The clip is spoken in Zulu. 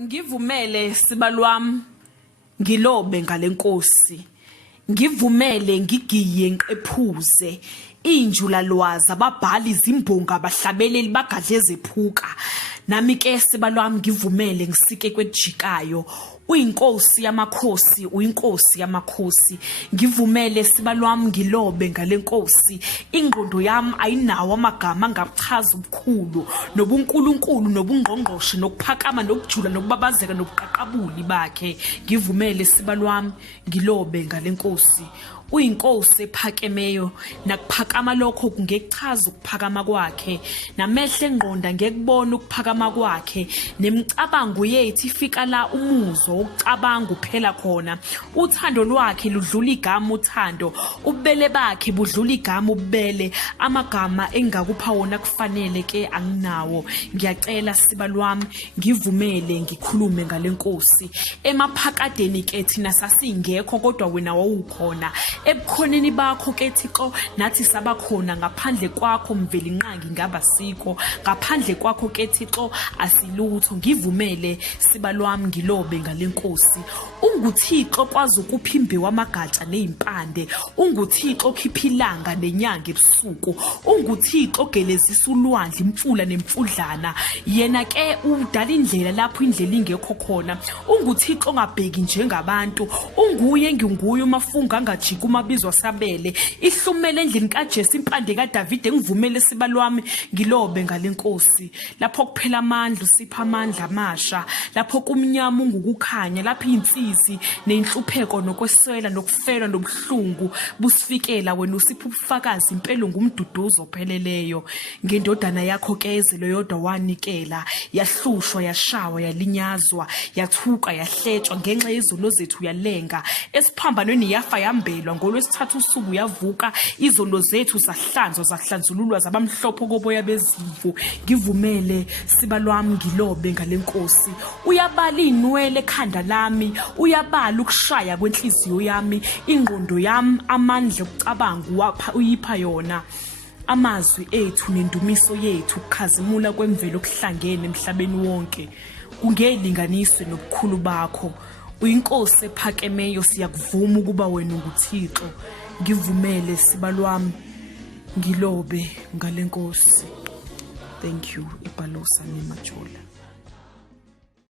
Ngivumele sibalwami ngilobe ngalenkosi. Ngivumele ngigiye ngiqephuze injula lwazi ababhali izimbonga abahlabeleli bagadleze phuka. Nami ke sibalwami ngivumele ngisike kwejikayo. Uyinkosi yamakhosi, uyinkosi yamakhosi. Ngivumele sibalwami ngilobe ngalenkosi. Ingqondo yami ayinawo amagama angachaza ubukhulu nobunkulunkulu nobungqongqoshe nokuphakama nokujula nokubabazeka nobuqaqabuli bakhe. Ngivumele sibalwami ngilobe ngalenkosi. Uyinkosi ephakemeyo nakuphakama lokho kungekuchaza ukuphakama kwakhe, namehle engqonda ngekubona ukuphakama kwakhe, nemicabango yethu ifika la umuzwa wokucabanga uphela khona. Uthando lwakhe ludlula igama uthando, ububele bakhe budlula igama ububele. Amagama engakupha wona kufanele ke anginawo. Ngiyacela sibalwami ngivumele ngikhulume ngalenkosi. Emaphakadeni ke thina sasingekho kodwa wena wawukhona. Ebukhoneni bakho ke Thixo nathi sabakhona, ngaphandle kwakho mveli nqangi ngaba sikho, ngaphandle kwakho ke Thixo asilutho. Ngivumele sibalwami ngilobe ngalenkosi. UnguThixo kwazi ukuphimbe wamagatsha nezimpande, UnguThixo okhipha ilanga nenyanga ebusuku, UnguThixo ogelezisa ulwandle imfula nemfudlana. Yena ke udala indlela lapho indlela ingekho khona. UnguThixo ongabheki njengabantu, unguye nginguye umafunga angajika umabizwa sabele. Ihlumele endlini kaJesu impande kaDavide. Ngivumele sibalwami ngilobe ngalenkosi. Lapho kuphela amandla usipha amandla amasha, lapho kumnyama ungukukhanya, lapho insizi nenhlupheko nokweswela nokufelwa nobuhlungu busifikela, wena usipha ubufakazi impela ngumduduzo opheleleyo. Ngendodana yakho kezelo yodwa wanikela, yahlushwa yashawa yalinyazwa yathuka yahletshwa ngenxa yezono zethu yalenga. Esiphambanweni yafa yambelwa, ngolwesithathu usuku yavuka. Izono zethu zahlanzwa zahlanzululwa zabamhlophe koboya bezimvu. Ngivumele sibalwami ngilobe ngalenkosi. Uyabala inwele ekhanda lami, uyabala ukushaya kwenhliziyo yami, ingqondo yami amandla okucabanga uyipha yona. Amazwi ethu nendumiso yethu kukhazimula kwemvelo okuhlangene emhlabeni wonke kungelinganiswe nobukhulu bakho. Uyinkosi ephakemeyo, siyakuvuma ukuba wena unguThixo. Ngivumele sibalwami ngilobe ngalenkosi. Thank you, Ibhalosa Nemajola.